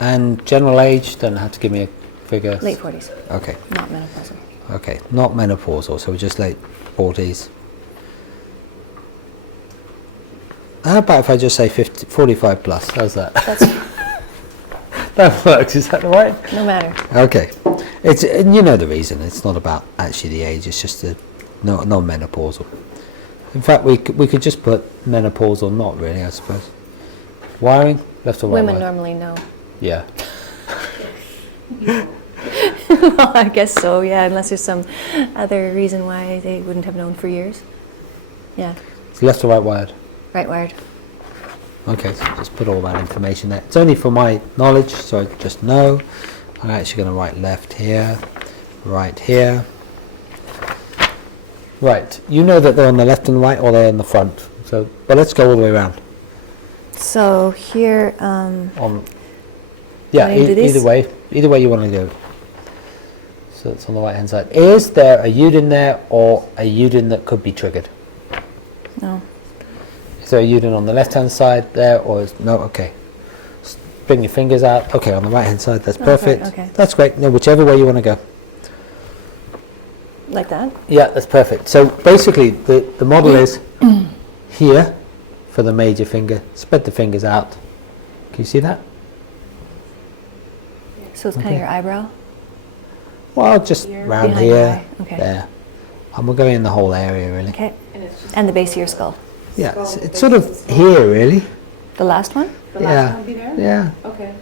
And general age, don't have to give me a figure. Late 40s. Okay. Not menopausal. Okay, not menopausal, so we're just late 40s. How about if I just say 45 plus? How's that? That's That works, is that right? no matter. Okay. It's, and you know the reason, it's not about actually the age, it's just the non-menopausal. In fact, we could just put menopausal, not really, I suppose. Wiring, left or right? Women normally know. Yeah. Well, I guess so, yeah, unless there's some other reason why they wouldn't have known for years. Yeah, It's left or right wired. right wired. Okay, so just put all that information there. It's only for my knowledge, so I just know. I'm actually going to write left here, right here. Right, you know that they're on the left and right, or they're in the front. So, but let's go all the way around. So here, Yeah, Wanna do this? either way you want to go. So it's on the right hand side. Is there a Udin there, or a Udin that could be triggered? no, Is there a Udin on the left hand side there, or is no? Okay. Bring your fingers out. Okay, on the right hand side, that's Oh, perfect. right, okay. That's great. No, whichever way you want to go. like that. Yeah, that's perfect. So basically, the model is here for the major finger. Spread the fingers out. Can you see that? So it's kind of your eyebrow. Well, just round Behind your here, eye. Okay. there. And we're going in the whole area, really. Okay. And the base of your skull. Yeah, it's sort of here, really. The last one, The last one will be there? Yeah. Okay.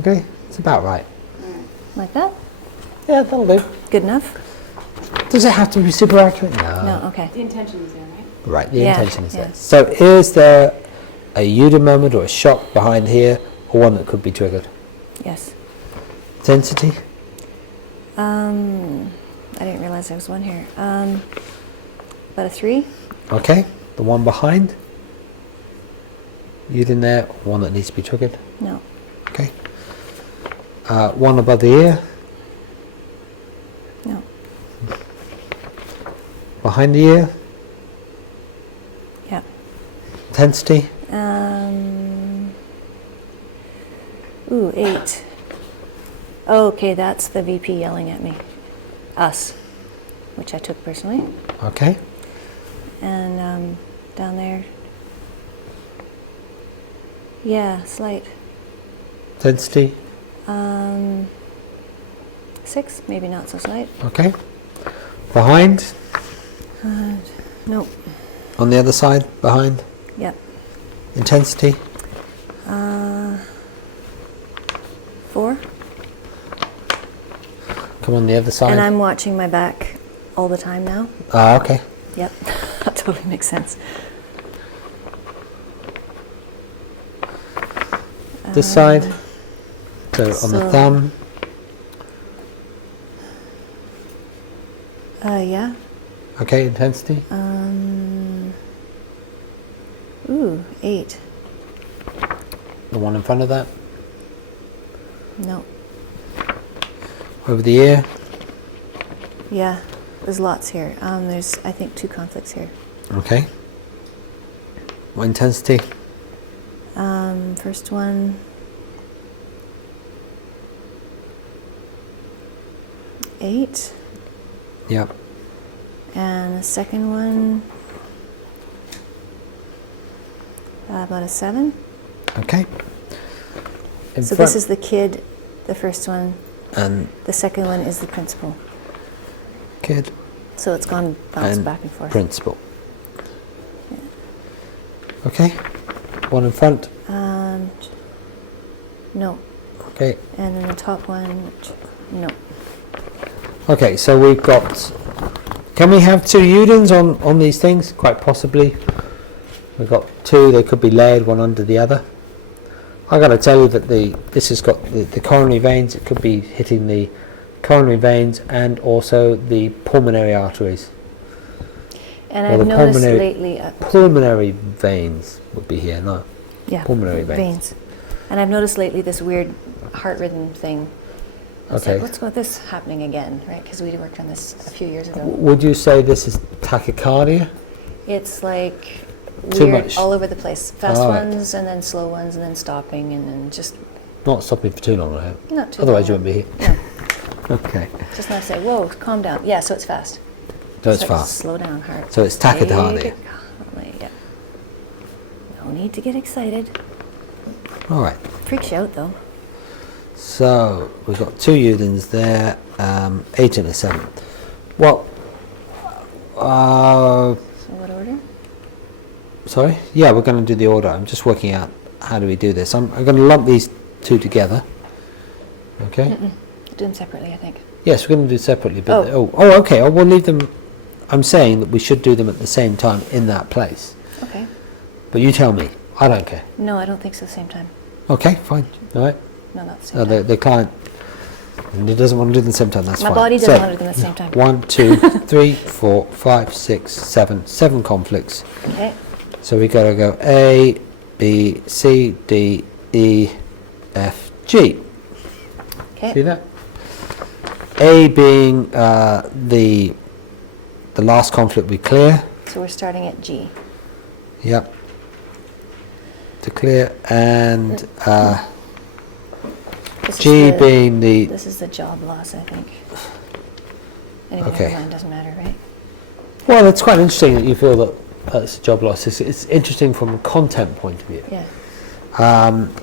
Okay, it's about right. like that. Yeah, that'll do. Good enough. Does it have to be super accurate? No, okay. The intention is there, right? Right, the Yeah, intention is yeah. there. So is there a Udin moment or a shock behind here, or one that could be triggered? Yes. Intensity? I didn't realize there was one here. About a 3. Okay, the one behind? Udin there, one that needs to be triggered? No. Okay. One above the ear? No. Behind the ear? Yeah. Intensity? 8. Oh, okay, that's the VP yelling at me. Us, which I took personally. Okay. And down there, yeah, slight. Intensity? 6, maybe not so slight. Okay. Behind? Nope. On the other side? Behind? Yep. Intensity? 4. Come on the other side. And I'm watching my back all the time now. Okay. Yep, that totally makes sense. This side? So on the so- thumb? Yeah. Okay, intensity? 8. The one in front of that? No. Over the ear? Yeah, there's lots here. There's, I think, 2 conflicts here. Okay. What intensity? First one, 8, Yep. and the second one, about a 7. Okay. In So front- this is the kid, the first one. and The second one is the principal. kid So it's gone bounced and back and forth. principal. Okay. One in front. And no. Okay. And then the top one, no. Okay, so we've got... Can we have 2 Udins on these things? Quite possibly. We've got 2, they could be layered one under the other. I got to tell you that this has got the coronary veins, it could be hitting the coronary veins and also the pulmonary arteries. And Well, I've the noticed pulmonary- lately, Pulmonary veins would be here, no. yeah, Pulmonary veins. And I've noticed lately this weird heart rhythm thing. It's Okay. like, what's with this happening again, right? Because we worked on this a few years ago. Would you say this is tachycardia? It's like Too weird much. all over the place. Fast All right. ones and then slow ones and then stopping and then just Not stopping for too long, I hope. Not too Otherwise, you long. wouldn't be here. No, Okay. just not say, whoa, calm down. Yeah, so it's fast. So it's like fast. Slow down, heart. So it's tachycardia. Take it calmly, yeah. No need to get excited. All right. Freaks you out, though. So we've got 2 Udins there, 8 and a 7. Well, So what order? sorry? Yeah, we're going to do the order. I'm just working out how do we do this. I'm going to lump these 2 together. Okay? Do them separately, I think. Yes, we're going to do it separately. But Oh. Okay. Oh, we'll leave them. I'm saying that we should do them at the same time in that place. Okay. But you tell me. I don't care. No, I don't think so. Same time. Okay, fine. All right. No, not the same No, time. the client doesn't want to do them at the same time. That's My fine. body doesn't want to do them at the same time. 1, 2, 3, 4, 5, 6, 7. 7 conflicts. Okay. So we got to go A, B, C, D, E, F, G. Okay. See that? A being the last conflict we clear. So we're starting at G. Yep. To clear, and This G is the, being the. This is the job loss, I think. Anyway, Okay. never mind, doesn't matter, right? Well, it's quite interesting that you feel that it's a job loss. It's interesting from a content point of view. Yeah.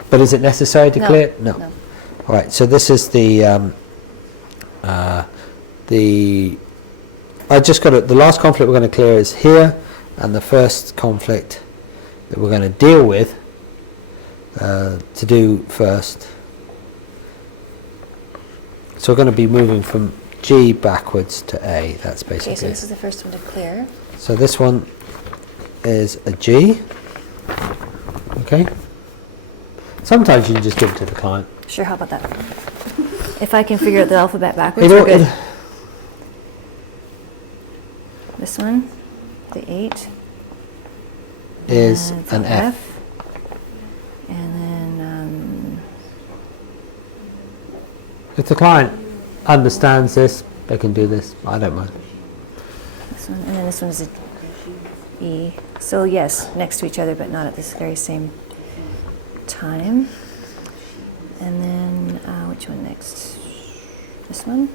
But is it necessary to No. clear? No. No. All right. So this is the. I just got it. The last conflict we're going to clear is here, and the first conflict that we're going to deal with to do first. So we're going to be moving from G backwards to A. That's basically. Okay, so this is the first one to clear. So this one is a G. Okay. Sometimes you can just give it to the client. Sure, how about that? If I can figure out the alphabet backwards, It we're all- good. it- This one, the 8. is and it's an F. And then, If the client understands this, they can do this. I don't mind. this one, and then this one is a E. So yes, next to each other, but not at this very same time. And then, which one next? This one?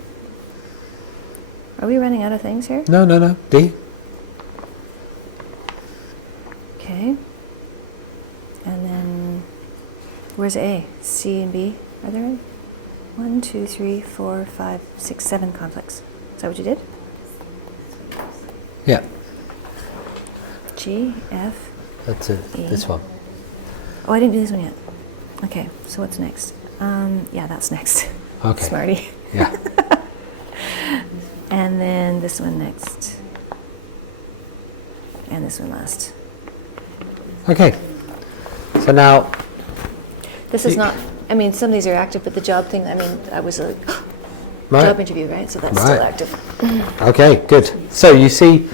Are we running out of things here? No, no, no. D. Okay. And then, where's A? C and B? Are there 1, 2, 3, 4, 5, 6, 7 conflicts? Is that what you did? Yeah, G, F. that's it. E. This one. Oh, I didn't do this one yet. Okay, so what's next? Yeah, that's next. Okay. Smarty. Yeah. And then this one next. And this one last. Okay. So now, This is You- not, I mean, some of these are active, but the job thing, I mean, I was a right. job interview, right? So that's Right. still active. Okay, good. So you see,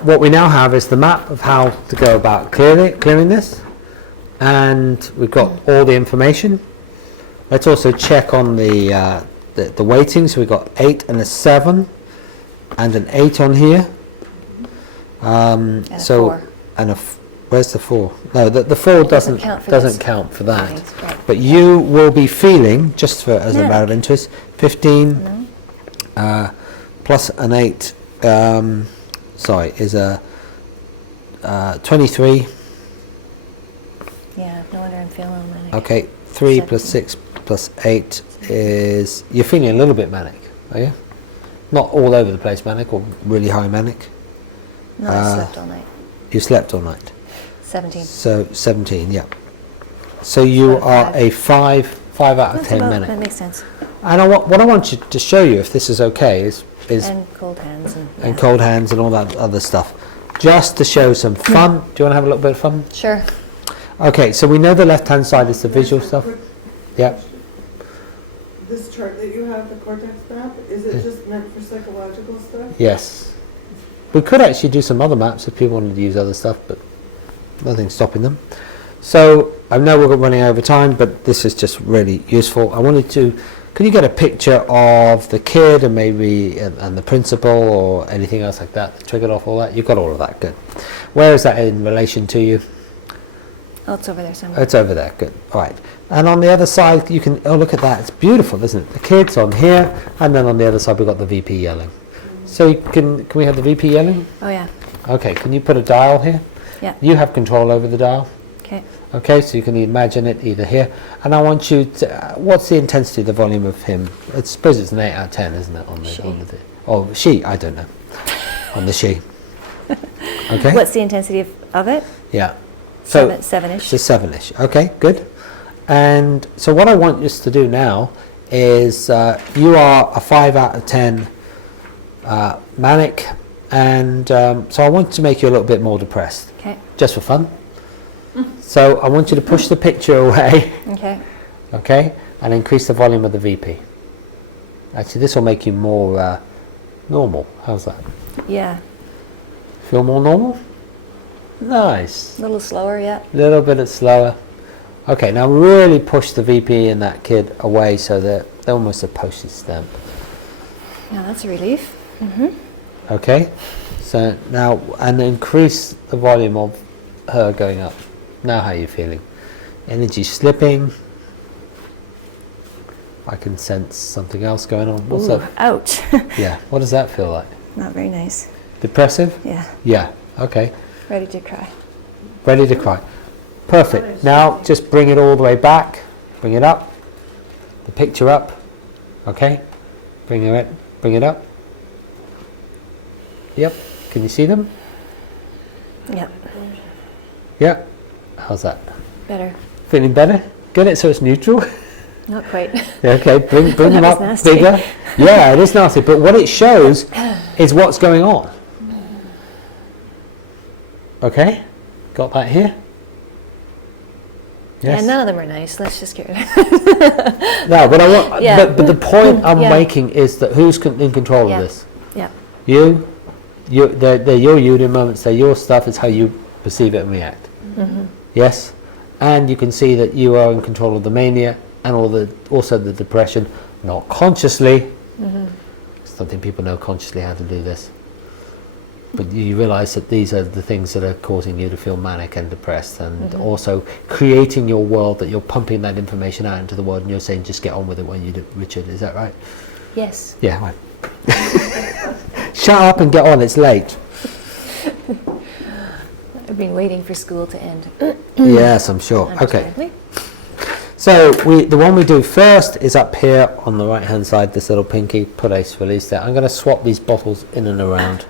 what we now have is the map of how to go about clearing this, and we've got all the information. Let's also check on the weighting. So we've got 8 and a 7, and an 8 on here. And a So 4. and where's the 4? No, the 4 doesn't count for doesn't this. count for that. Right. But you will be feeling, just for as a Yeah. matter of interest, 15 No? plus an 8. Sorry, is a 23. Yeah, no wonder I'm feeling manic. Okay, 3 plus 17. 6 plus 8 is. You're feeling a little bit manic, are you? Not all over the place manic or really high manic. No, I slept all night. You slept all night. 17. So 17, yeah. So you Out of are 5. a 5 out of That's 10 about, manic. that makes sense. And what I want you to show you, if this is okay, is And cold hands and, and yeah. cold hands and all that other stuff, just to show some fun. Do you want to have a little bit of fun? Sure. Okay, so we know the left-hand side is the visual stuff. Yeah. This chart that you have, the cortex map, is it just meant for psychological stuff? Yes. We could actually do some other maps if people wanted to use other stuff, but nothing's stopping them. So I know we're running over time, but this is just really useful. I wanted to. Can you get a picture of the kid and maybe and the principal or anything else like that? Triggered off all that. You've got all of that. Good. Where is that in relation to you? Oh, it's over there somewhere. It's over there. Good. All right. And on the other side, you can. Oh, look at that. It's beautiful, isn't it? The kids on here, and then on the other side, we've got the VP yelling. So can we have the VP yelling? Oh, yeah. Okay. Can you put a dial here? Yeah. You have control over the dial. Okay. Okay. So you can imagine it either here, and I want you to. What's the intensity of the volume of him? I suppose it's an 8 out of 10, isn't it? On the. She. Oh, she. I don't know. On the she. Okay. What's the intensity of it? Yeah. So Seven-ish. it's a 7-ish. Okay, good. And so what I want us to do now is you are a 5 out of 10 manic, and so I want to make you a little bit more depressed. Okay. Just for fun. So I want you to push the picture away. Okay. Okay, and increase the volume of the VP. Actually, this will make you more normal. How's that? Yeah. Feel more normal? Nice. A little slower yet. A little bit slower. Okay, now really push the VP and that kid away so that they're almost a postage stamp. Yeah, that's a relief. Okay, so now, and increase the volume of her going up. Now how are you feeling? Energy slipping. I can sense something else going on. What's Ooh, that? ouch. Yeah, what does that feel like? Not very nice. Depressive? Yeah. Yeah, okay. Ready to cry. Ready to cry. Perfect. Now just bring it all the way back. Bring it up. The picture up. Okay. Bring it up. Yep. Can you see them? Yep. Yeah. How's that? Better. Feeling better? Get it so it's neutral. Not quite. Yeah, okay. Bring That them was up nasty. bigger. Yeah, it is nasty. But what it shows is what's going on. Okay. Got that here? Yes. Yeah, none of them are nice. Let's just get rid of it. No, but I want. Yeah. But the point I'm Yeah. making is that who's in control Yeah. of this? Yeah. You. They're your Udin moments. They're your stuff. It's how you perceive it and react. Yes, and you can see that you are in control of the mania and also the depression, not consciously. I don't think people know consciously how to do this. But you realise that these are the things that are causing you to feel manic and depressed, and also creating your world, that you're pumping that information out into the world, and you're saying just get on with it when you do, Richard, is that right? Yes. Yeah, right. Shut up and get on, it's late. I've been waiting for school to end. Yes, I'm sure. Okay. Understandably. So the one we do first is up here on the right hand side, this little pinky, place, release there. I'm going to swap these bottles in and around.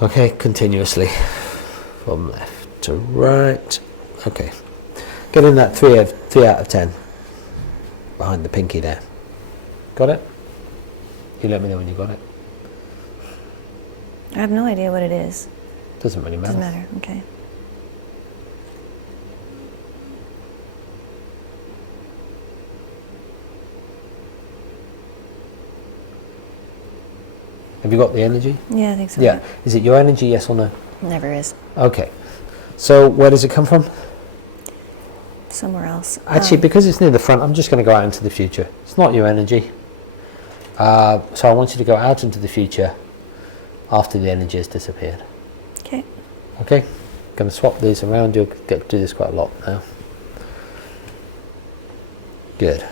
Okay, continuously from left to right. Okay, get in that 3 out of 10 behind the pinky there. Got it? You let me know when you got it. I have no idea what it is. Doesn't really matter. Doesn't matter. Okay. Have you got the energy? Yeah, I think so. Yeah. Is it your energy, yes or no? Never is. Okay. So where does it come from? Somewhere else. Actually, because it's near the front, I'm just going to go out into the future. It's not your energy. So I want you to go out into the future after the energy has disappeared. Okay. Okay? Going to swap these around. You'll get to do this quite a lot now. Good.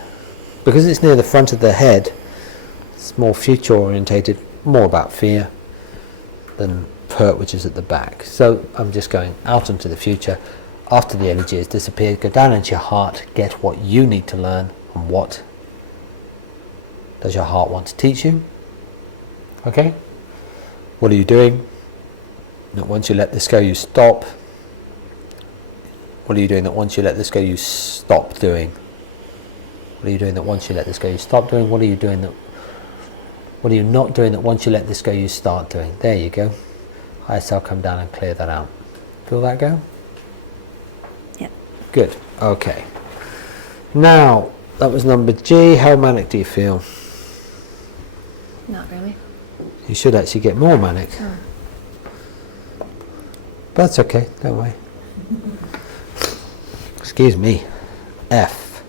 Because it's near the front of the head, it's more future orientated, more about fear than hurt, which is at the back. So I'm just going out into the future. After the energy has disappeared, go down into your heart, get what you need to learn, and what does your heart want to teach you. Okay? What are you doing? That once you let this go, you stop. What are you doing that once you let this go, you stop doing? What are you doing that once you let this go, you stop doing? What are you doing that? What are you not doing that once you let this go, you start doing? There you go. Higher self, come down and clear that out. Feel that go? Yeah. Good. Okay. Now, that was number G. How manic do you feel? Not really. You should actually get more manic. Oh. But that's okay. Don't worry. Excuse me. F.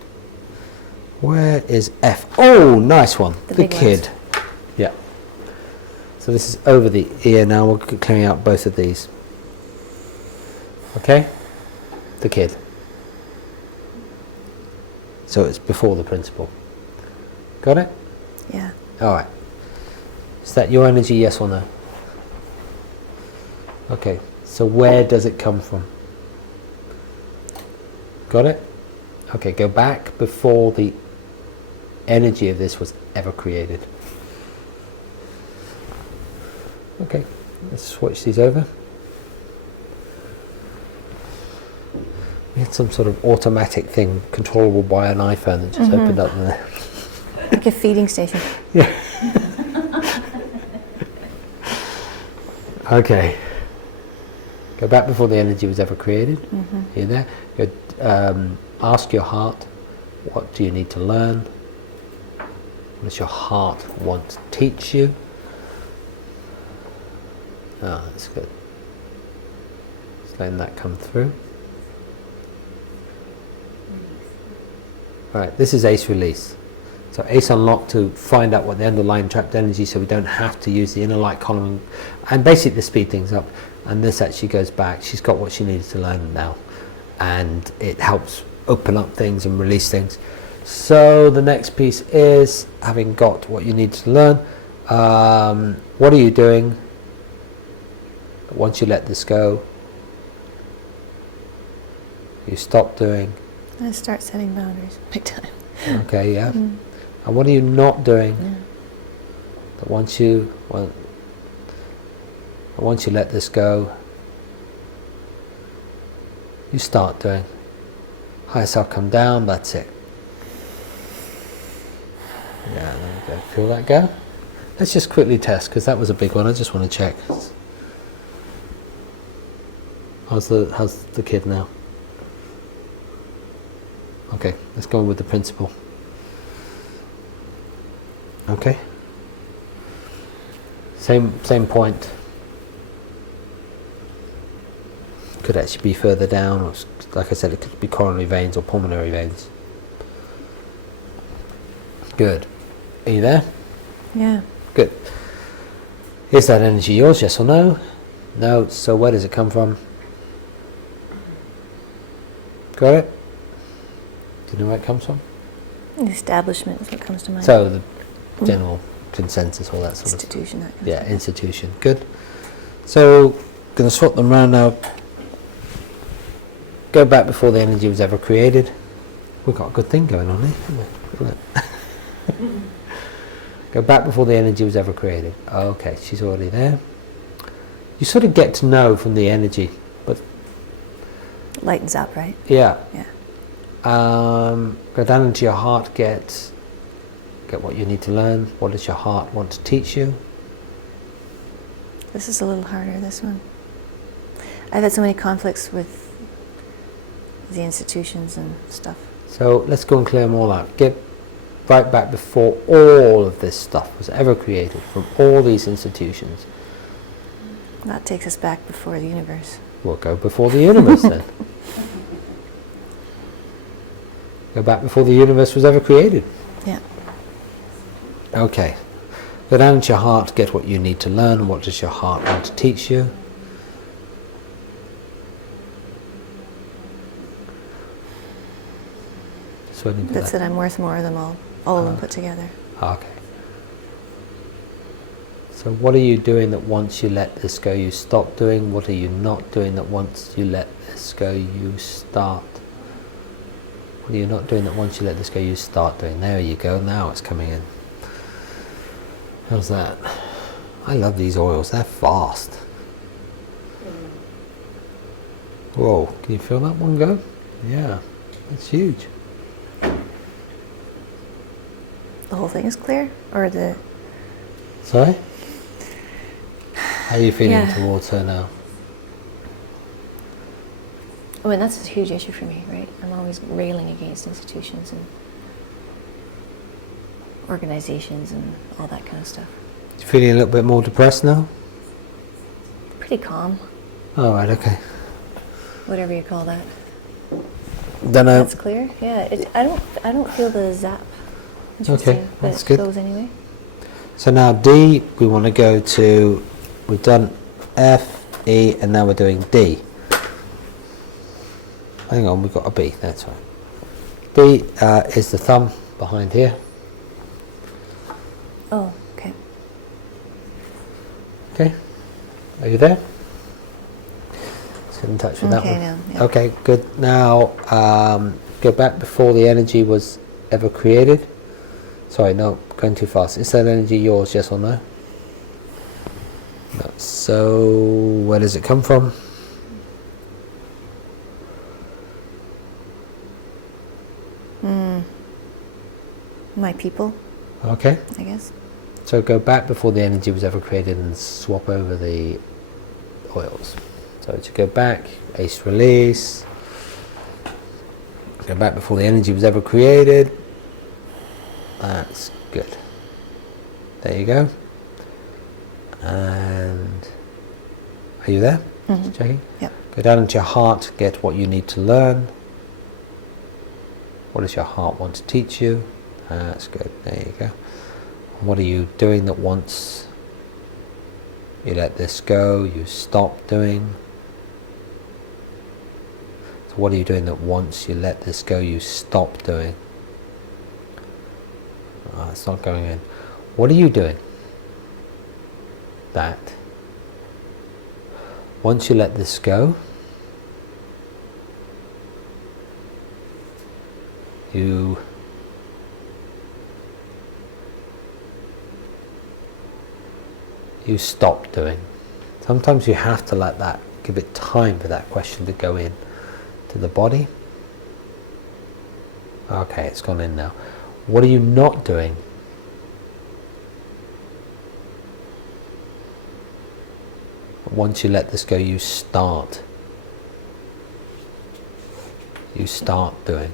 Where is F? Oh, nice one. The Good big kid. Yeah. So this is over the ear now. We're clearing out both of these. Okay? the kid. So it's before the principal. Got it? Yeah. All right. Is that your energy, yes or no? Okay. So where does it come from? Got it? Okay, go back before the energy of this was ever created. Okay, let's switch these over. We had some sort of automatic thing controllable by an iPhone that just opened up there. Like a feeding station. Yeah. Okay. Go back before the energy was ever created. You there? Go, ask your heart, what do you need to learn? What does your heart want to teach you? Oh, that's good. Just letting that come through. Right, this is ACE release. So ACE unlock to find out what the underlying trapped energy, so we don't have to use the inner light column, and basically to speed things up. And this actually goes back. She's got what she needed to learn now, and it helps open up things and release things. So the next piece is, having got what you need to learn, what are you doing once you let this go? You stop doing. I start setting boundaries. Big time. Okay, yeah. And what are you not doing? That once you let this go, you start doing. Higher self come down, that's it. Yeah, there we go. Feel that go? Let's just quickly test, because that was a big one. I just want to check. How's the kid now? Okay, let's go with the principal. Okay. Same point. Could actually be further down, or like I said, it could be coronary veins or pulmonary veins. Good. Are you there? Yeah. Good. Is that energy yours, yes or no? No. So where does it come from? Got it? Do you know where it comes from? The establishment is what comes to mind. So the general consensus, all that sort Institution. That of. Yeah, institution. Good. So going to swap them around now. Go back before the energy was ever created. We've got a good thing going on here, haven't we? Look at that. Go back before the energy was ever created. Okay, she's already there. You sort of get to know from the energy, but lightens up, right? yeah. Yeah. Go down into your heart. Get what you need to learn. What does your heart want to teach you? This is a little harder. This one. I've had so many conflicts with the institutions and stuff. So let's go and clear them all out. Get right back before all of this stuff was ever created, from all these institutions. That takes us back before the universe. We'll go before the universe then. Go back before the universe was ever created. Yeah. Okay. Go down into your heart, get what you need to learn. What does your heart want to teach you? So That's that I'm worth more than all of them put together. Okay. So what are you doing that once you let this go you stop doing? What are you not doing that once you let this go you start? What are you not doing that once you let this go you start doing? There you go, now it's coming in. How's that? I love these oils, they're fast. Whoa, can you feel that one go? Yeah, that's huge. The whole thing is clear? Or the... Sorry? How are you feeling Yeah. towards her now? I mean, that's a huge issue for me, right? I'm always railing against institutions and organizations and all that kind of stuff. You feeling a little bit more depressed now? Pretty calm, All right, okay. whatever you call that. Then That's clear. Yeah, I don't feel the zap. Okay, but that's it good. goes anyway. So now D, we want to go to, we've done F, E, and now we're doing D. hang on, we've got a B, that's right. B is the thumb behind here. Oh, okay. Okay, are you there? Let's get in touch with that Okay, one. now, yeah. Okay, good. Now, go back before the energy was ever created. Sorry, no, going too fast. Is that energy yours, yes or no? No. So, where does it come from? My people, Okay. I guess. So go back before the energy was ever created and swap over the oils. So to go back, ace release. Go back before the energy was ever created. That's good. There you go. And are you there? Just checking. Yep. Go down into your heart, get what you need to learn. What does your heart want to teach you? That's good. There you go. What are you doing that once you let this go, you stop doing? So what are you doing that once you let this go, you stop doing? Oh, it's not going in. What are you doing that once you let this go, you stop doing? Sometimes you have to let that, give it time for that question to go in to the body. Okay, it's gone in now. What are you not doing? Once you let this go, you start doing.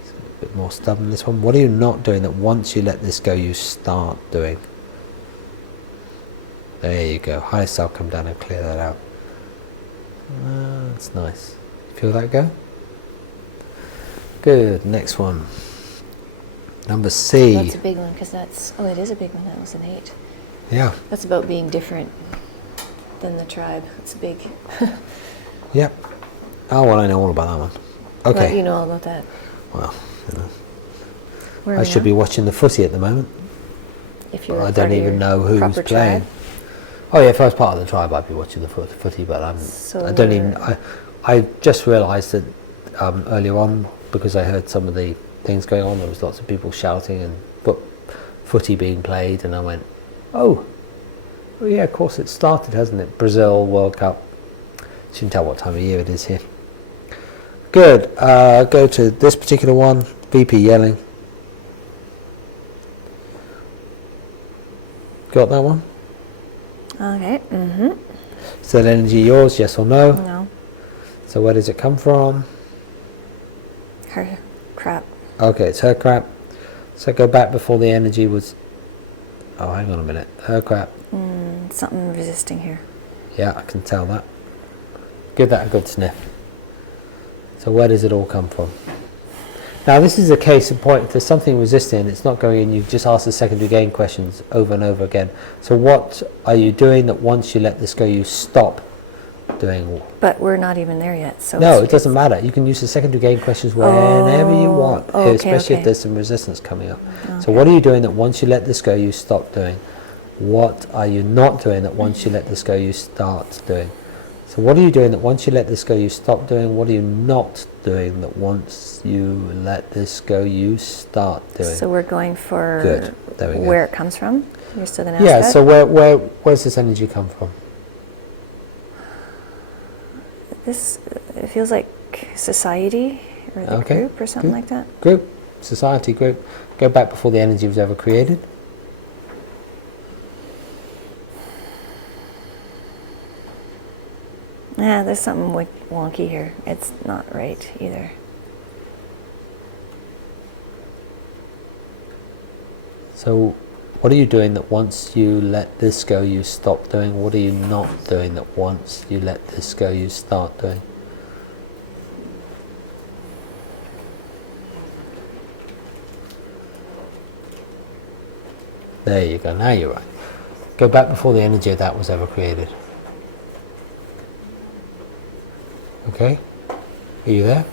It's a bit more stubborn, this one. What are you not doing that once you let this go, you start doing? There you go. Higher self, come down and clear that out. That's nice. Feel that go? Good. Next one. Number C. That's a big one, because that's, oh, it is a big one. That was an 8. Yeah. That's about being different than the tribe. It's big. Yep. Oh, well, I know all about that one. Okay. Well, you know all about that. Well, you know, Where are I we should now? be watching the footy at the moment. If you're I part don't of even your know who's proper playing. tribe. Oh yeah, if I was part of the tribe, I'd be watching the footy, but So I don't even. I just realised that earlier on, because I heard some of the things going on. There was lots of people shouting and footy being played, and I went, oh yeah, of course it started, hasn't it? Brazil World Cup. Shouldn't tell what time of year it is here. Good. Go to this particular one. VP yelling. Got that one? Okay. Is that energy yours? Yes or no? No. So where does it come from? Her crap. Okay, it's her crap. So go back before the energy was... Oh, hang on a minute. Her crap. Something resisting here. Yeah, I can tell that. Give that a good sniff. So where does it all come from? Now this is a case in point. If there's something resisting, it's not going in, you just ask the secondary gain questions over and over again. So what are you doing that once you let this go, you stop doing? But we're not even there yet. So No, it doesn't matter. You can use the secondary gain questions whenever you want, Oh, okay, especially okay. if there's some resistance coming up. So what are you doing that once you let this go, you stop doing? What are you not doing that once you let this go, you start doing? So what are you doing that once you let this go, you stop doing? What are you not doing that once you let this go, you start doing? So we're going for Good. There we go. where it comes from. You're still going to ask Yeah, that? so where's this energy come from? This, it feels like society or the Okay, group or something good. like that. Group, society, group. Go back before the energy was ever created. Yeah, there's something wonky here. It's not right either. So what are you doing that once you let this go, you stop doing? What are you not doing that once you let this go, you start doing? There you go, now you're right. Go back before the energy of that was ever created. Okay? Are you there?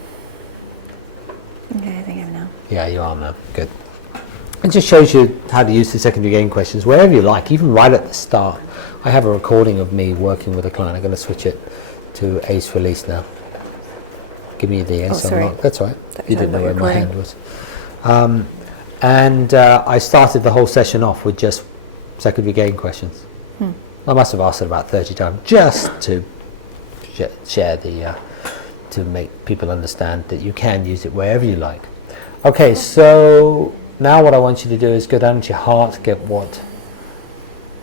Okay, I think I know. Yeah, you are now. Good. It just shows you how to use the secondary gain questions wherever you like, even right at the start. I have a recording of me working with a client. I'm going to switch it to ace release now. Give me the ace sorry. unlock. That's all right. Thought You you didn't were know where my recording. hand was. And I started the whole session off with just secondary gain questions. I must have asked it about 30 times just to share the, to make people understand that you can use it wherever you like. Okay, so now what I want you to do is go down to your heart, get what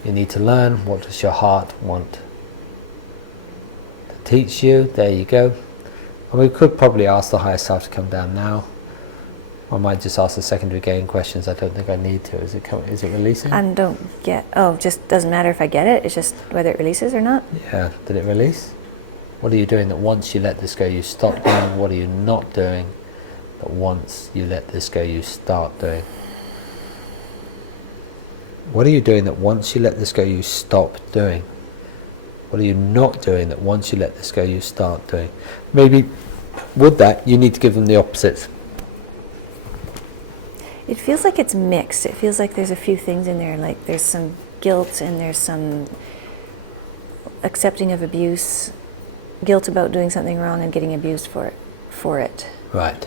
you need to learn. What does your heart want to teach you? There you go. And we could probably ask the higher self to come down now. I might just ask the secondary gain questions. I don't think I need to. Is it releasing? I don't get. Oh, just doesn't matter if I get it. It's just whether it releases or not. Yeah. Did it release? What are you doing that once you let this go you stop doing? What are you not doing that once you let this go you start doing? What are you doing that once you let this go you stop doing? What are you not doing that once you let this go you start doing? Maybe with that you need to give them the opposites. It feels like it's mixed. It feels like there's a few things in there. Like there's some guilt and there's some accepting of abuse, guilt about doing something wrong and getting abused for it. Right.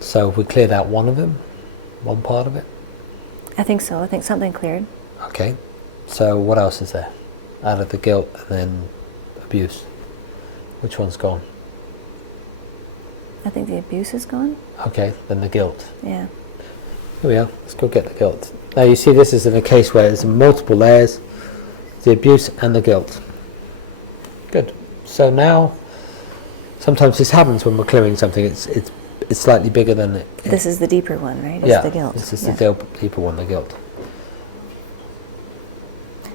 So if we cleared out one of them, one part of it. I think so. I think something cleared. Okay. So what else is there? Out of the guilt and then abuse. Which one's gone? I think the abuse is gone. Okay, then the guilt. Yeah. Here we are. Let's go get the guilt. Now you see this is in a case where there's multiple layers, the abuse and the guilt. Good. So now, sometimes this happens when we're clearing something. It's slightly bigger than it. This is the deeper one, right? It's Yeah. the guilt. This is Yeah. the deeper one, the guilt.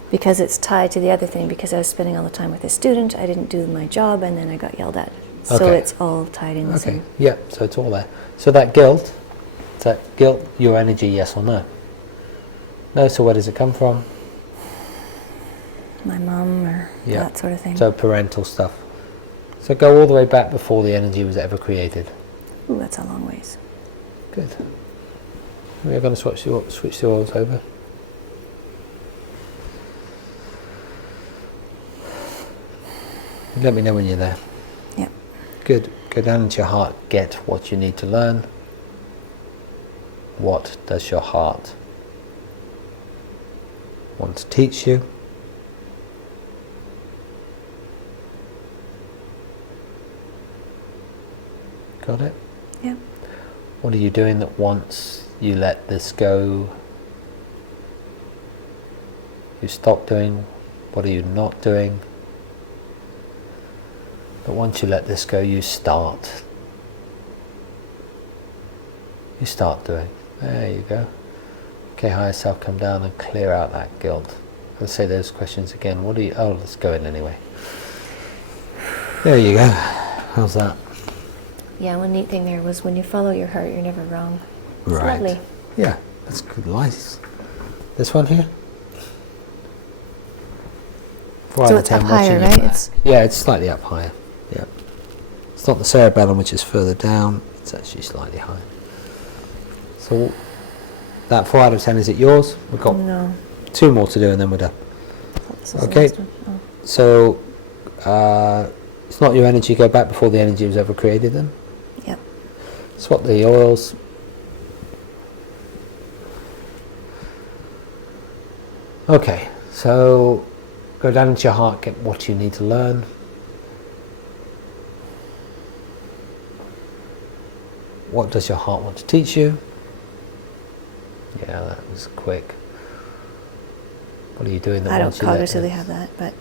Because it's tied to the other thing. Because I was spending all the time with a student, I didn't do my job, and then I got yelled at. So Okay. it's all tied in the Okay. same. Yeah. So it's all there. So that guilt, your energy, yes or no? No. So where does it come from? My mom or Yeah. that sort of thing. So parental stuff. So go all the way back before the energy was ever created. Ooh, that's a long ways. Good. We're going to switch the oils over. Let me know when you're there. Yep. Good. Go down into your heart. Get what you need to learn. What does your heart want to teach you? Got it? Yep. What are you doing that once you let this go, you stop doing? What are you not doing? But once you let this go, you start. You start doing. There you go. Okay, higher self, come down and clear out that guilt. Let's say those questions again. What are you? Oh, let's go in anyway. There you go. How's that? Yeah, one neat thing there was when you follow your heart, you're never wrong. It's Right. lovely. Yeah, that's good. Nice. This one here. Four out So of it's 10 up higher, watching your right? back. It's Yeah, it's slightly up higher. Yeah. It's not the cerebellum, which is further down. It's actually slightly higher. So that 4 out of 10, is it yours? We've got no. 2 more to do and then we're done. This is the Okay. next one. Oh. So it's not your energy. Go back before the energy was ever created then. Yep. Swap the oils. Okay, so go down into your heart, get what you need to learn. What does your heart want to teach you? Yeah, that was quick. What are you doing that I don't once you let cognitively this- have that, but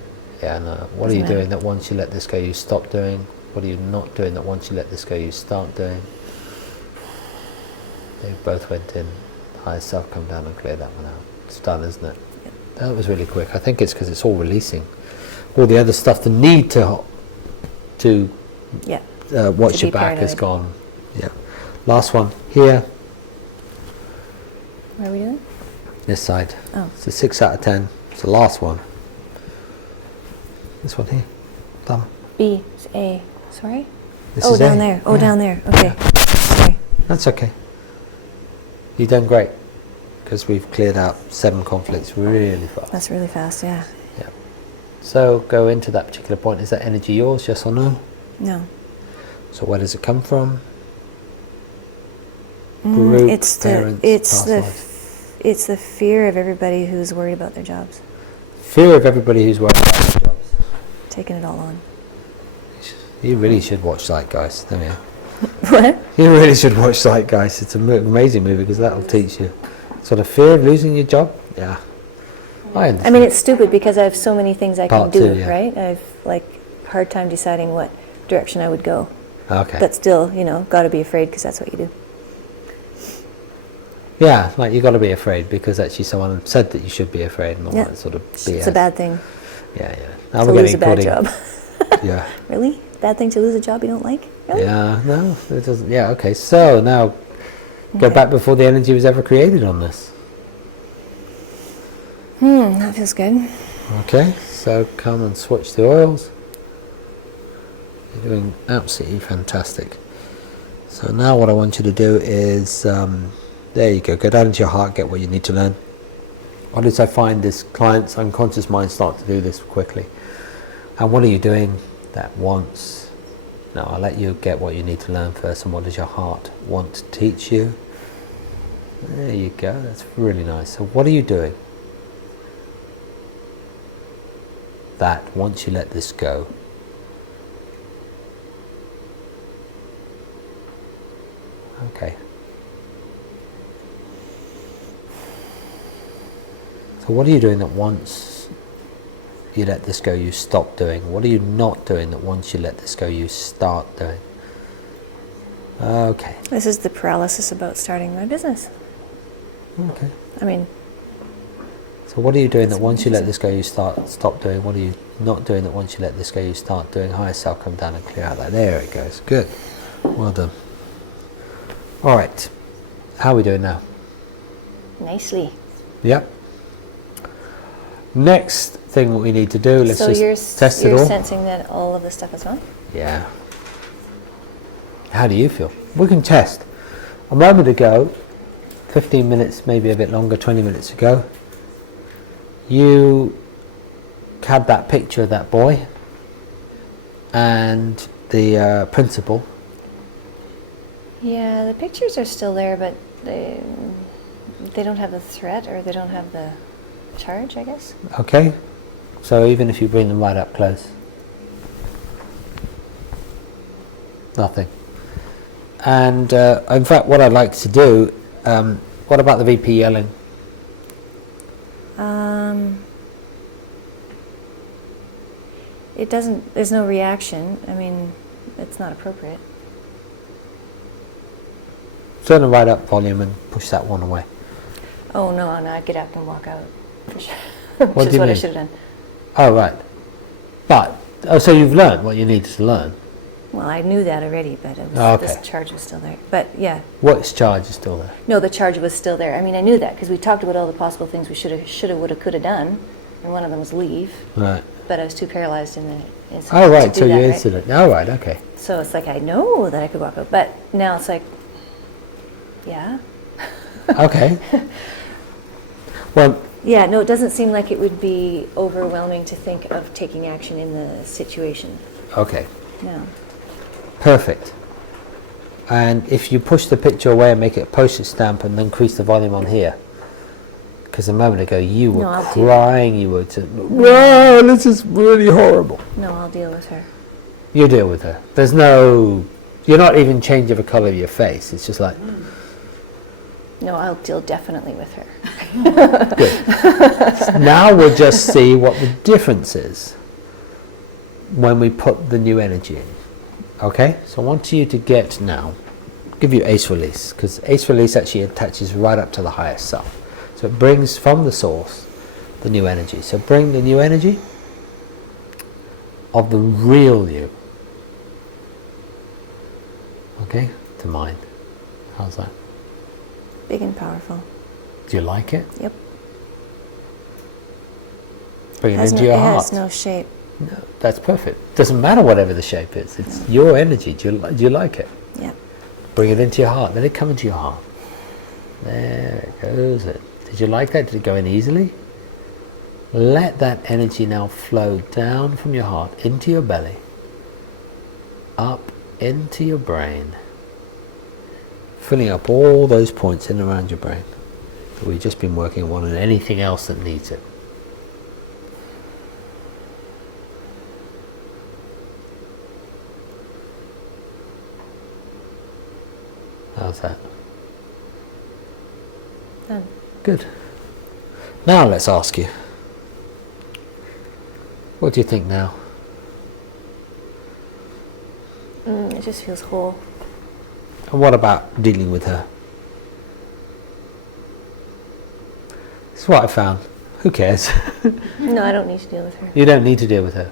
Yeah, no. What are you Doesn't matter. doing that once you let this go you stop doing? What are you not doing that once you let this go you start doing? They both went in. Higher self, come down and clear that one out. It's done, isn't it? That was really quick. I think it's because it's all releasing. All the other stuff, the need to yeah. watch To your be back is paranoid. gone. Yeah. Last one here, What are we doing? this side. Oh. It's a 6 out of 10. It's the last one. This one here. Done. B, A, Sorry? This Oh, is down A. there. Oh, Yeah. down there. Okay. Sorry. That's okay. You've done great, because we've cleared out 7 conflicts really fast. That's really fast, yeah. Yeah. So go into that particular point. Is that energy yours, yes or no? No. So where does it come from? Group, It's parents, past lives. it's the fear of everybody who's worried about their jobs, Fear of everybody who's worried about their jobs. taking it all on. You really should watch Zeitgeist, don't you? What? You really should watch Zeitgeist. It's an amazing movie, because that'll teach you. Sort of fear of losing your job? Yeah. I understand. I mean, it's stupid because I have so many things I can Part do, two, yeah. right? I've like hard time deciding what direction I would go. Okay. But still, got to be afraid because that's what you do. Yeah, like you got to be afraid because actually someone said that you should be afraid and all Yeah. that sort of BS. It's a bad thing Yeah. Now to we're lose a getting bad coding. job. Yeah. Really? Bad thing to lose a job you don't like? Really? Yeah. No, it doesn't. Yeah. Okay. So now go Okay. back before the energy was ever created on this. That feels good. Okay. So come and switch the oils. You're doing absolutely fantastic. So now what I want you to do is, there you go down into your heart, get what you need to learn. What did I find this client's unconscious mind start to do this quickly? And what are you doing that wants? Now I'll let you get what you need to learn first, and what does your heart want to teach you? There you go, that's really nice. So what are you doing that once you let this go, okay. So what are you doing that once you let this go you stop doing? What are you not doing that once you let this go you start doing? Okay. This is the paralysis about starting my business. Okay. I mean, So what are you doing That's that once you let amazing. this go you stop doing? What are you not doing that once you let this go you start doing? Higher self, come down and clear out that. There it goes. Good. Well done. All right. How are we doing now? nicely. Yep. Next thing what we need to do, let's So just test it you're all. sensing that all of the stuff is on? Yeah. How do you feel? We can test. A moment ago, 15 minutes, maybe a bit longer, 20 minutes ago, you had that picture of that boy and the principal. Yeah, the pictures are still there, but they don't have the threat, or they don't have the charge, I guess. Okay, so even if you bring them right up close, nothing. And in fact, what I'd like to do, what about the VP yelling? It doesn't, there's no reaction. I mean, it's not appropriate. Turn the right up volume and push that one away. Oh, no, I'd get up and walk out. For sure. What Which do is you what I mean? should have done. Oh, right. But, so you've learned what you needed to learn. Well, I knew that already, but it was, Okay. this charge was still there. But yeah, What's charge is still there? no, the charge was still there. I mean, I knew that because we talked about all the possible things we should have, would have, could have done, and one of them was leave. Right. But I was too paralyzed in the incident. Oh, right, to so do you that, right? incident. Oh, right, okay. So it's like I know that I could walk out, but now it's like, yeah. Okay. Well, Yeah, no, it doesn't seem like it would be overwhelming to think of taking action in the situation. okay. No. Perfect. And if you push the picture away and make it a postage stamp and increase the volume on here, because a moment ago you were No, I'll do crying, you were no, this is really horrible. No, I'll deal with her. You deal with her. There's no, you're not even changing the colour of your face. It's just like, No, I'll deal definitely with her. good. Now we'll just see what the difference is when we put the new energy in. Okay, so I want you to get now, give you ace release, because ace release actually attaches right up to the highest self. So it brings from the source the new energy. So bring the new energy of the real you, okay, to mind. How's that? Big and powerful. Do you like it? Yep. Bring it Has into no, your it heart. has no shape. No, that's perfect. Doesn't matter whatever the shape is. It's your energy. Do you like it? Yeah. Bring it into your heart. Let it come into your heart. There it goes. Did you like that? Did it go in easily? Let that energy now flow down from your heart into your belly, up into your brain, filling up all those points in and around your brain that we've just been working on, and anything else that needs it. How's that? Done. Good. Now let's ask you, what do you think now? It just feels whole. And what about dealing with her? This is what I found. Who cares? No, I don't need to deal with her. You don't need to deal with her,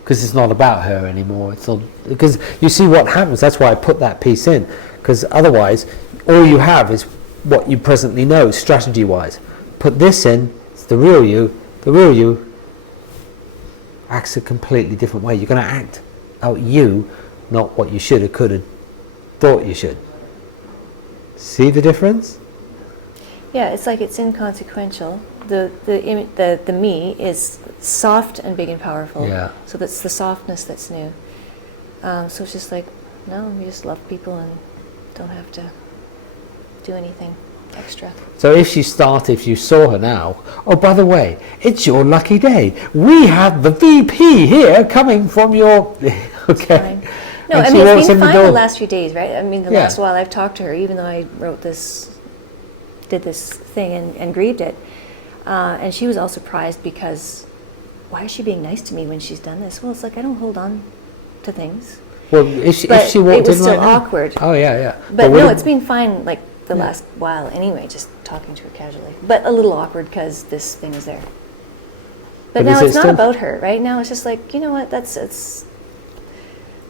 because it's not about her anymore. It's not, because you see what happens. That's why I put that piece in, because otherwise all you have is what you presently know strategy wise. Put this in, it's the real you. The real you acts a completely different way. You're going to act out you, not what you should have, could have, thought you should. See the difference? Yeah, it's like it's inconsequential. The me is soft and big and powerful. Yeah. So that's the softness that's new. So it's just like, no, we just love people and don't have to do anything extra. So if you saw her now, oh, by the way, it's your lucky day. We have the VP here coming from your... Okay. Fine. No, And I she mean, walks it's in been the fine door. the last few days, right? I mean, the Yeah. last while I've talked to her, even though I did this thing and grieved it. And she was all surprised because, why is she being nice to me when she's done this? Well, it's like, I don't hold on to things. Well, if she But walked it was in still like that- awkward. Oh, yeah, yeah. But would no, it- it's been fine, like, the last while anyway, just talking to her casually. But a little awkward because this thing is there. But But now is it it's not still- about her. Right now it's just like, you know what, it's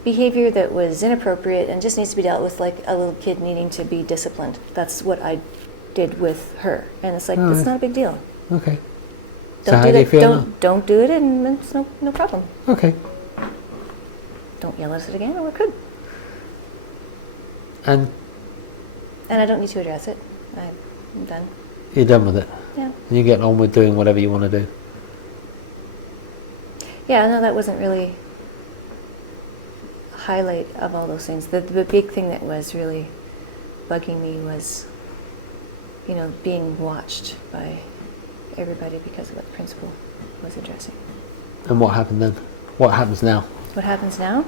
behavior that was inappropriate and just needs to be dealt with like a little kid needing to be disciplined. That's what I did with her. And it's like, Oh, it's yeah. not a big deal. Okay. So Don't how do do you that. feel now? Don't do it, and it's no problem. Okay. Don't yell at it again, or we're good. And And I don't need to address it. I'm done. you're done with it. Yeah. And you're getting on with doing whatever you want to do. Yeah, no, that wasn't really a highlight of all those things. The big thing that was really bugging me was, you know, being watched by everybody because of what the principal was addressing. And what happened then? What happens now? What happens now?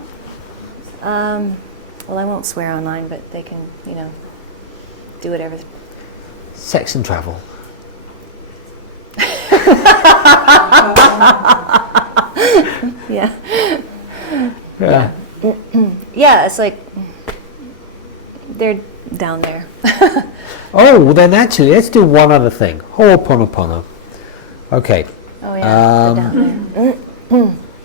Well, I won't swear online, but they can, you know, do whatever. Sex and travel. Yeah. Yeah. Yeah, it's like they're down there. Oh, well then actually, let's do one other thing. Ho'oponopono. Okay. Oh yeah, they're down there.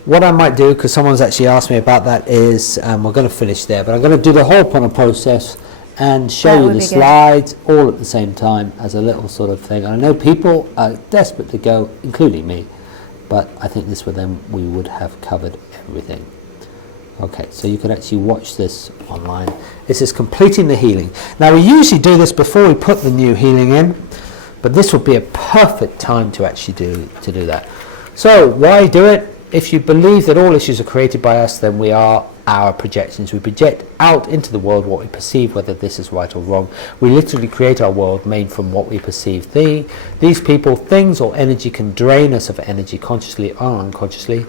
What I might do, because someone's actually asked me about that, is we're going to finish there, but I'm going to do the Ho'oponopono process and show That you would the be good. slides all at the same time as a little sort of thing. And I know people are desperate to go, including me, but I think this with them we would have covered everything. Okay, so you can actually watch this online. This is completing the healing. Now we usually do this before we put the new healing in, but this would be a perfect time to actually do that. So why do it? If you believe that all issues are created by us, then we are our projections. We project out into the world what we perceive, whether this is right or wrong. We literally create our world made from what we perceive. These people, things or energy can drain us of energy consciously or unconsciously.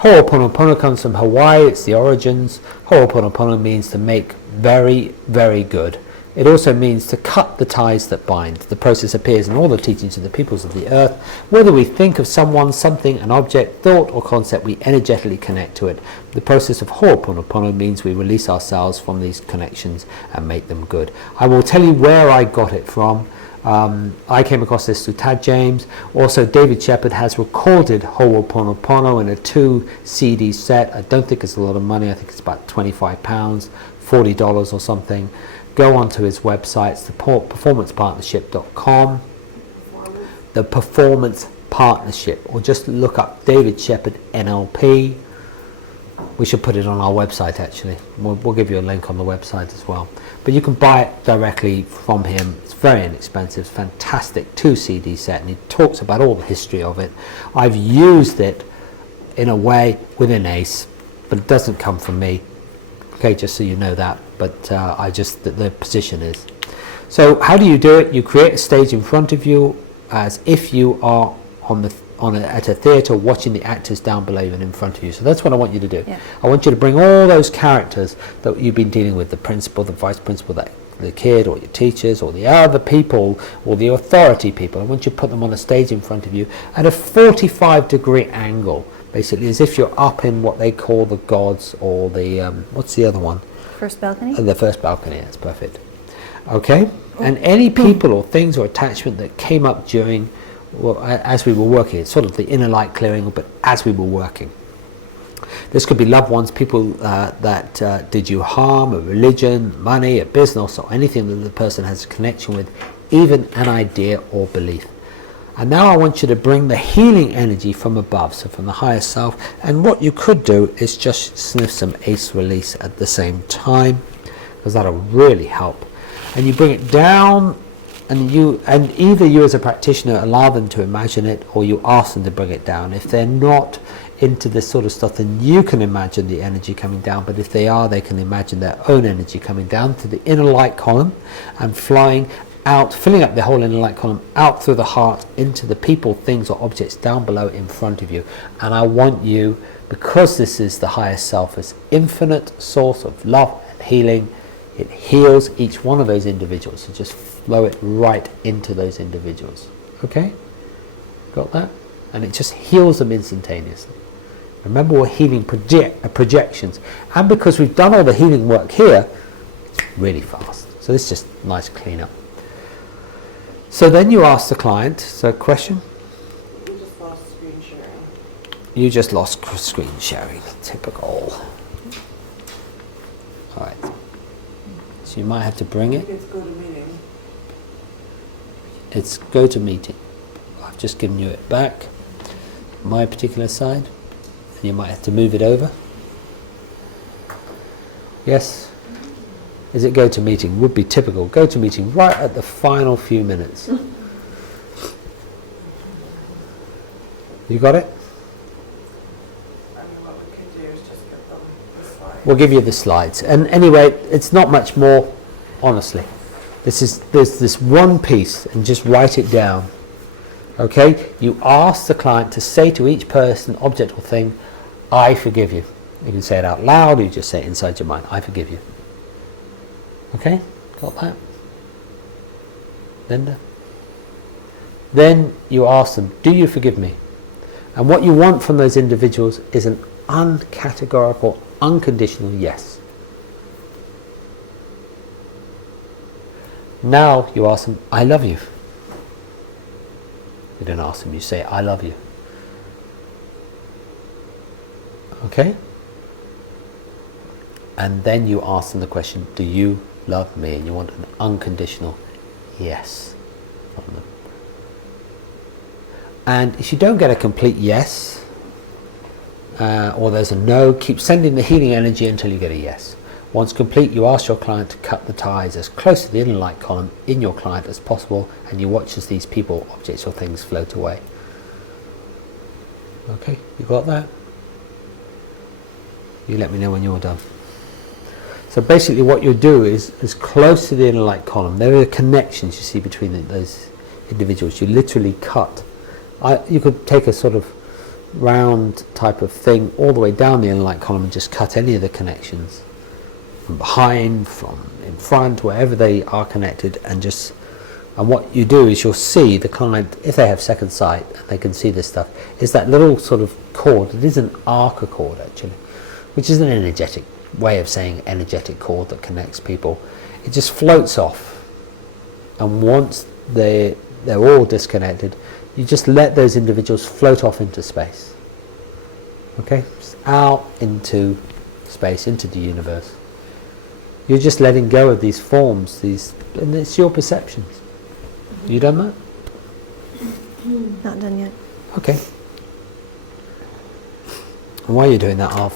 Ho'oponopono comes from Hawaii, it's the origins. Ho'oponopono means to make very, very good. It also means to cut the ties that bind. The process appears in all the teachings of the peoples of the earth. Whether we think of someone, something, an object, thought or concept, we energetically connect to it. The process of Ho'oponopono means we release ourselves from these connections and make them good. I will tell you where I got it from. I came across this through Tad James. Also, David Shepard has recorded Ho'oponopono in a 2 CD set. I don't think it's a lot of money. I think it's about £25, $40 or something. Go onto his website, it's the performancepartnership.com. The Performance partnership, or just look up David Shepherd NLP. We should put it on our website actually. We'll give you a link on the website as well. But you can buy it directly from him. It's very inexpensive, it's fantastic 2 CD set, and he talks about all the history of it. I've used it in a way within ACE, but it doesn't come from me. Okay, just so you know that. But the position is. So how do you do it? You create a stage in front of you as if you are at a theatre watching the actors down below you and in front of you. So that's what I want you to do. Yeah. I want you to bring all those characters that you've been dealing with, the principal, the vice principal, the kid, or your teachers, or the other people, or the authority people. I want you to put them on a stage in front of you at a 45-degree angle, basically as if you're up in what they call the gods, or the what's the other one? First balcony? The first balcony. That's perfect. Okay, and any people or things or attachment that came up during, well, as we were working, it's sort of the inner light clearing, but as we were working. This could be loved ones, people that did you harm, a religion, money, a business, or anything that the person has a connection with, even an idea or belief. And now I want you to bring the healing energy from above, so from the higher self. And what you could do is just sniff some ACE release at the same time, because that'll really help. And you bring it down, and either you as a practitioner allow them to imagine it, or you ask them to bring it down. If they're not into this sort of stuff, then you can imagine the energy coming down. But if they are, they can imagine their own energy coming down to the inner light column and flying out, filling up the whole inner light column, out through the heart into the people, things, or objects down below in front of you. And I want you, because this is the higher self, as infinite source of love and healing, it heals each one of those individuals. So just flow it right into those individuals. Okay? Got that? And it just heals them instantaneously. Remember, we're healing projections. And because we've done all the healing work here, it's really fast. So this is just nice cleanup. So then you ask the client, so question? You just lost screen sharing. You just lost screen sharing. Typical. All right. So you might have to bring it. It's go to meeting. It's go to meeting. I've just given you it back, my particular side, and you might have to move it over. Yes? Is it go to meeting? Would be typical. Go to meeting right at the final few minutes. You got it? I mean, what we can do is just get them the slide. We'll give you the slides. And anyway, it's not much more, honestly. There's this one piece, and just write it down. Okay? You ask the client to say to each person, object, or thing, I forgive you. You can say it out loud, or you just say it inside your mind, I forgive you. Okay? Got that? Linda? Then you ask them, do you forgive me? And what you want from those individuals is an uncategorical, unconditional yes. Now you ask them, I love you. You don't ask them, you say, I love you. Okay? And then you ask them the question, do you love me? And you want an unconditional yes from them. And if you don't get a complete yes, or there's a no, keep sending the healing energy until you get a yes. Once complete, you ask your client to cut the ties as close to the inner light column in your client as possible, and you watch as these people, objects, or things float away. Okay, you got that? You let me know when you're done. So basically what you do is as close to the inner light column. There are connections you see between those individuals. You literally cut. You could take a sort of round type of thing all the way down the inner light column and just cut any of the connections. From behind, from in front, wherever they are connected, and what you do is you'll see the client, if they have second sight and they can see this stuff, is that little sort of cord. It is an arc cord actually, which is an energetic way of saying energetic cord that connects people. It just floats off, and once they're all disconnected, you just let those individuals float off into space. Okay, just out into space, into the universe. You're just letting go of these forms, and it's your perceptions. You done that? Not done yet. Okay. And while you're doing that, I'll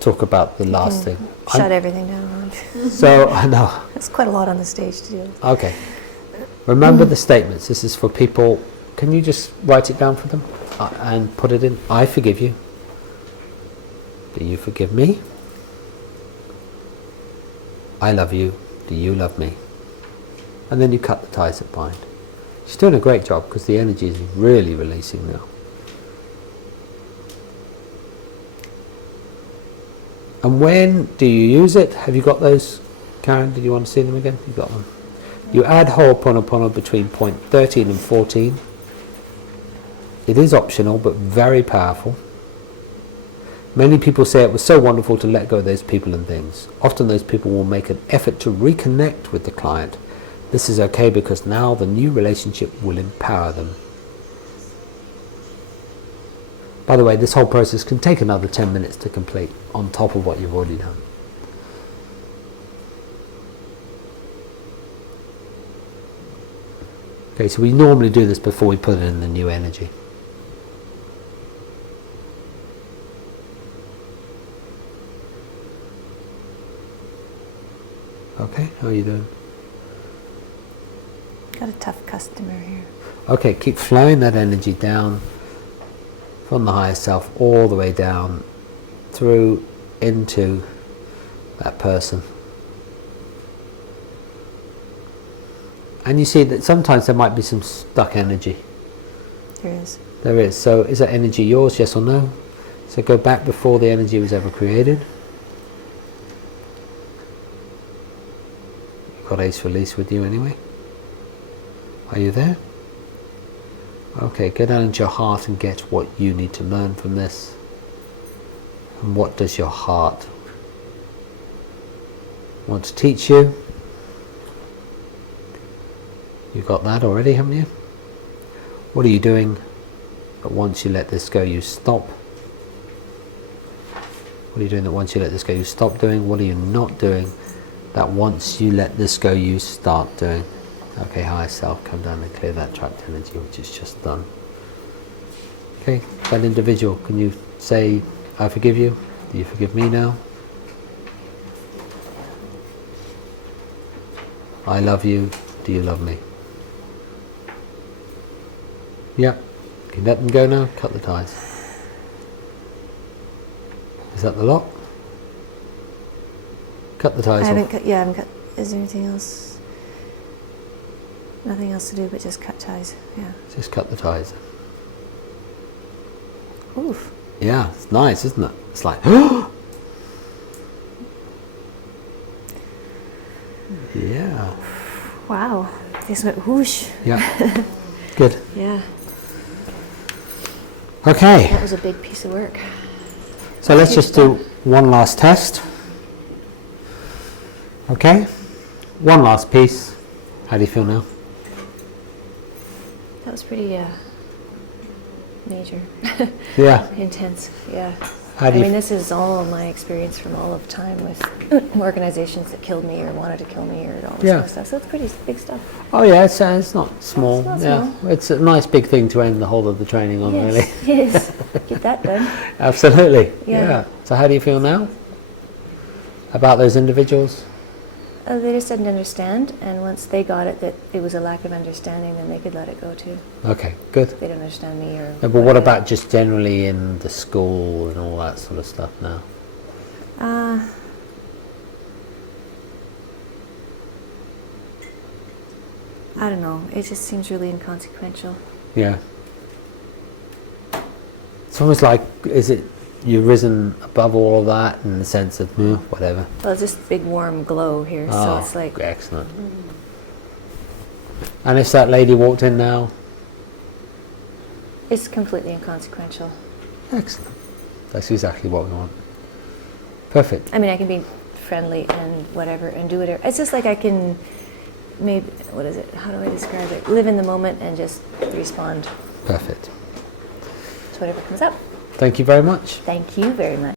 talk about the last thing. Shut everything down. So, I know. It's quite a lot on the stage to do. Okay. Remember the statements. This is for people. Can you just write it down for them and put it in? I forgive you. Do you forgive me? I love you. Do you love me? And then you cut the ties that bind. She's doing a great job because the energy is really releasing now. And when do you use it? Have you got those? Karen, did you want to see them again? You got them. You add Ho'oponopono between point 13 and 14. It is optional but very powerful. Many people say it was so wonderful to let go of those people and things. Often those people will make an effort to reconnect with the client. This is okay because now the new relationship will empower them. By the way, this whole process can take another 10 minutes to complete on top of what you've already done. Okay, so we normally do this before we put in the new energy. Okay, how are you doing? Got a tough customer here. Okay, keep flowing that energy down from the higher self all the way down through into that person. And you see that sometimes there might be some stuck energy. There is. There is. So is that energy yours, yes or no? So go back before the energy was ever created. You've got Ace Release with you anyway. Are you there? Okay, go down into your heart and get what you need to learn from this. And what does your heart want to teach you? You've got that already, haven't you? What are you doing that once you let this go you stop? What are you doing that once you let this go you stop doing? What are you not doing that once you let this go you start doing? Okay, higher self, come down and clear that trapped energy which is just done. Okay, that individual, can you say, I forgive you? Do you forgive me now? I love you. Do you love me? Yeah. Can you let them go now? Cut the ties. Is that the lot? Cut the ties I haven't off. cut. Yeah, I haven't cut. Is there anything else? Nothing else to do but just cut ties. Yeah. Just cut the ties. Oof. Yeah, it's nice, isn't it? It's like, yeah. Wow. This went whoosh. Yeah. Good. Yeah. Okay. That was a big piece of work. So let's just do one last test. Okay. One last piece. How do you feel now? That was pretty major. Yeah. Intense. Yeah. How I do you mean, this is all my experience from all of time with organizations that killed me or wanted to kill me or all this Yeah. kind of stuff. So it's pretty big stuff. Oh yeah, it's not small. It's not yeah, small. It's a nice big thing to end the whole of the training on, really. Yes, it is. Get that done. Absolutely. Yeah. So how do you feel now about those individuals? They just didn't understand, and once they got it that it was a lack of understanding, then they could let it go too. Okay, good. They don't understand me or. But what about just generally in the school and all that sort of stuff now? I don't know. It just seems really inconsequential. Yeah. It's almost like, is it you've risen above all of that in the sense of whatever? Well, it's just big warm glow here, so it's like. Excellent. And if that lady walked in now? It's completely inconsequential. Excellent. That's exactly what we want. Perfect. I mean, I can be friendly and whatever and do whatever. It's just like I can maybe, what is it? How do I describe it? Live in the moment and just respond Perfect. to whatever comes up. Thank you very much. Thank you very much.